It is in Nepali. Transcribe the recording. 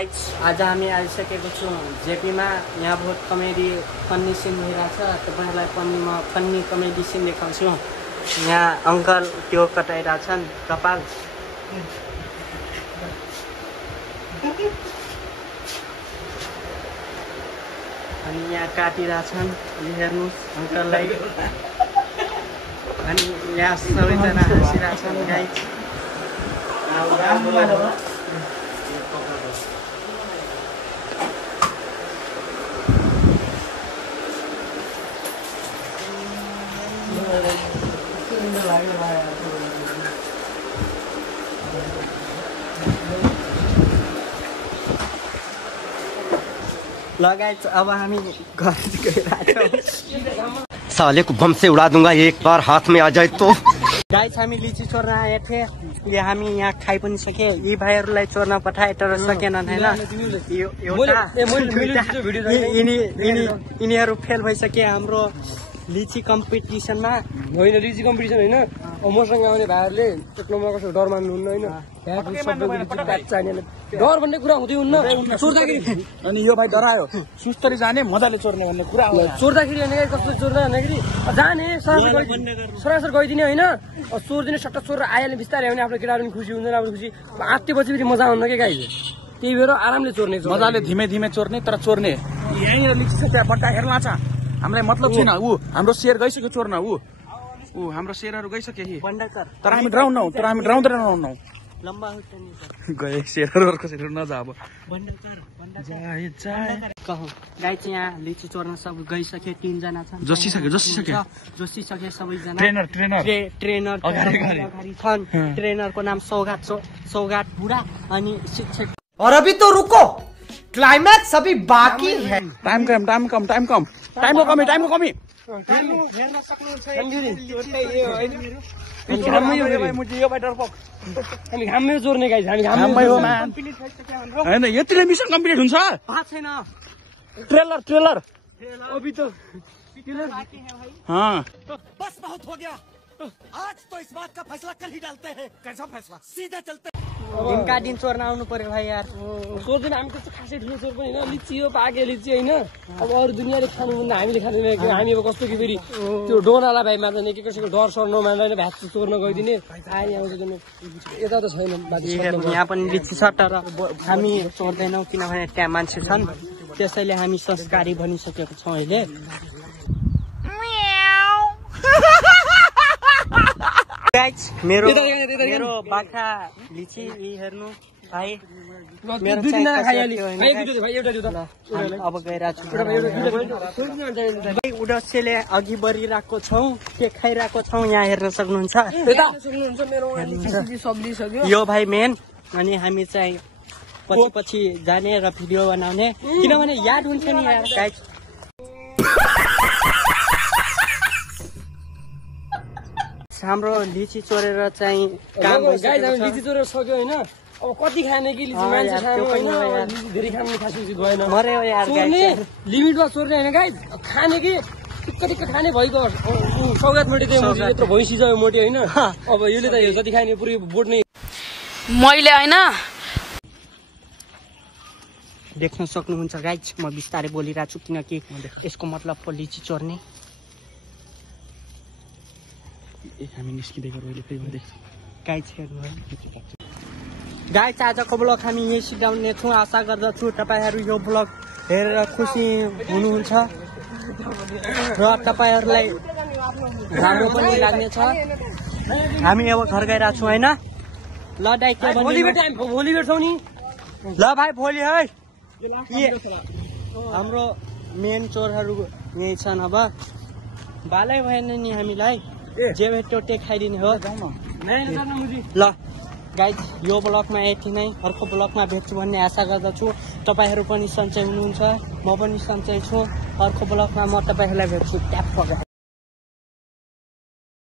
गाइज आज हामी आइसकेको छौँ जेपीमा। यहाँ बहुत कमेडी फन्नी सिन भइरहेछ। तपाईँहरूलाई पनि म फन्नी कमेडी सिन देखाउँछु। यहाँ अङ्कल त्यो कटाइरहेछन् कपाल। अनि यहाँ काटिरहेछन्, हेर्नुहोस् अङ्कललाई। अनि यहाँ सबैजना हाँसिरहेछन् गाइज। लगाइज अब हामी घर गइरहेछौँ। साले को बम से उड़ा दूंगा एक बार हाथ में आ जाए तो। गाइज हामी लिची चोर्न आएको थिएँ। यो हामी यहाँ खाइ पनि सके। यी भाइहरूलाई चोर्न पठाए तर सकेनन् होइन। यिनीहरू फेल भइसके हाम्रो लिची कम्पिटिसनमा। होइन लिची कम्पिटिसन होइन, मसँग आउने भाइहरूले एक नम्बरको डर मान्नुहुन्न होइन। डर भन्ने कुरा हुँदै हुन्न। चोर्दाखेरि अनि यो भाइ डरायो, सुस्तरी जाने मजाले चोर्ने भन्ने कुरा हो। चोर्दाखेरि होइन कस्तो चोर्दा भन्दाखेरि जाने सरासर गइदिने होइन, चोर्दिने सट्टा चोर आइहाल्ने बिस्तारै आउने। आफ्नो केटाहरू पनि खुसी हुँदैन, आफ्नो खुसी आत्तेपछि फेरि मजा हुन्न क्या गाई। त्यही भएर आरामले चोर्ने, मजाले धीमे धीमे चोर्ने। तर चोर्ने यहीँनिर लिची छ त्यहाँ बट्टा हेर्न छ, हामीलाई मतलब छैन। ऊ हाम्रो शेर गइसक्यो चोर्न। ऊ हाम्रो शेरहरू गइसक्यो। तर हामी डराउनौ, तर हामी डराउँदैनौ। लम्बा गए शेरहरू अर्को शेरहरू नजा। अब गाइज यहाँ लिची चोर्न सब गइसके। 3 जना छन्। जोसिसके सबैजना। ट्रेनर छन्। ट्रेनरको नाम सौगात बुढा अनि शिक्षक। और अभी तो रुको, क्लाइमैक्स अभी बाकी है। टाइम कम। टाइमको कमी। हामी घाममै चोर्ने गाई। हामी घाममै हो होइन। यतिले मिसन कम्प्लिट हुन्छ। छैन ट्रेलर अभी तो हाँ बस बहुत हो गया, आज तो इस बात का फैसला कल ही डालते हैं। कैसा फैसला? सीधे चलते। दिनका दिन चोर्न आउनु पर्यो भाइ यार। चोर्दैन हामी त्यस्तो खासै ठुलो चोर पनि होइन। लिची हो, पाके लिची होइन। अब अरू दुनियाँले खानु हुन्न, हामीले खाँदैन। हामी अब कस्तो कि फेरि त्यो डोनाला भाइ मान्दैन कि कसैको डर सर नमान्दैन। भ्याट चोर्न गइदिने आइ आउँछ। यता त छैन। यहाँ पनि लिची छ तर हामी चोर्दैनौँ किनभने त्यहाँ मान्छे छन्। त्यसैले हामी संस्कारी बनिसकेको छौँ अहिले। मेरो बाख्रा लिची हेर्नु भाइ। अब गइरहेको उडस्यले अघि बढिरहेको छौँ। के खाइरहेको छौँ यहाँ हेर्न सक्नुहुन्छ। यो भाइ मेन। अनि हामी चाहिँ पछि जाने र भिडियो बनाउने किनभने याद हुन्छ नि यार गाइज। हाम्रो लिची चोरेर चाहिँ काम लिची चोरेर सक्यो होइन। अब कति खाने कि लिची मान्छे खानु होइन, धेरै खानु खास उचित भएन। मर्यो यार लिमिटमा चोर्ने होइन गाई। खाने कि टिक्क खाने भइगयो। सौगात मोटी यत्रो भैँसी छ मोटी होइन। अब यसले त जति खाने पुरै बोट्ने मैले होइन। देख्न सक्नुहुन्छ गाइज म बिस्तारै बोलिरहेको छु किनकि यसको मतलब हो लिची चोर्ने। हामी निस्किँदै गरौँ फेरि देख्छौँ गाइज हेर्नु है। गाइज आजको ब्लग हामी यही सिध्याउने छौँ। आशा गर्दछु तपाईँहरू यो ब्लग हेरेर खुसी हुनुहुन्छ र तपाईँहरूलाई राम्रो पनि लाग्नेछ। हामी अब घर गइरहेको छौँ होइन। ल दाइ भोलि भेट्छौँ नि। ल भाइ भोलि है। हाम्रो मेन चोरहरू यही छन्। अब बालै भएन नि हामीलाई, जे भेट्यो त्यही खाइदिने हो। ल गाइज यो ब्लगमा यति नै। अर्को ब्लगमा भेट्छु भन्ने आशा गर्दछु। तपाईँहरू पनि सन्चै हुनुहुन्छ, म पनि सन्चै छु। अर्को ब्लगमा म तपाईँहरूलाई भेट्छु। ट्याप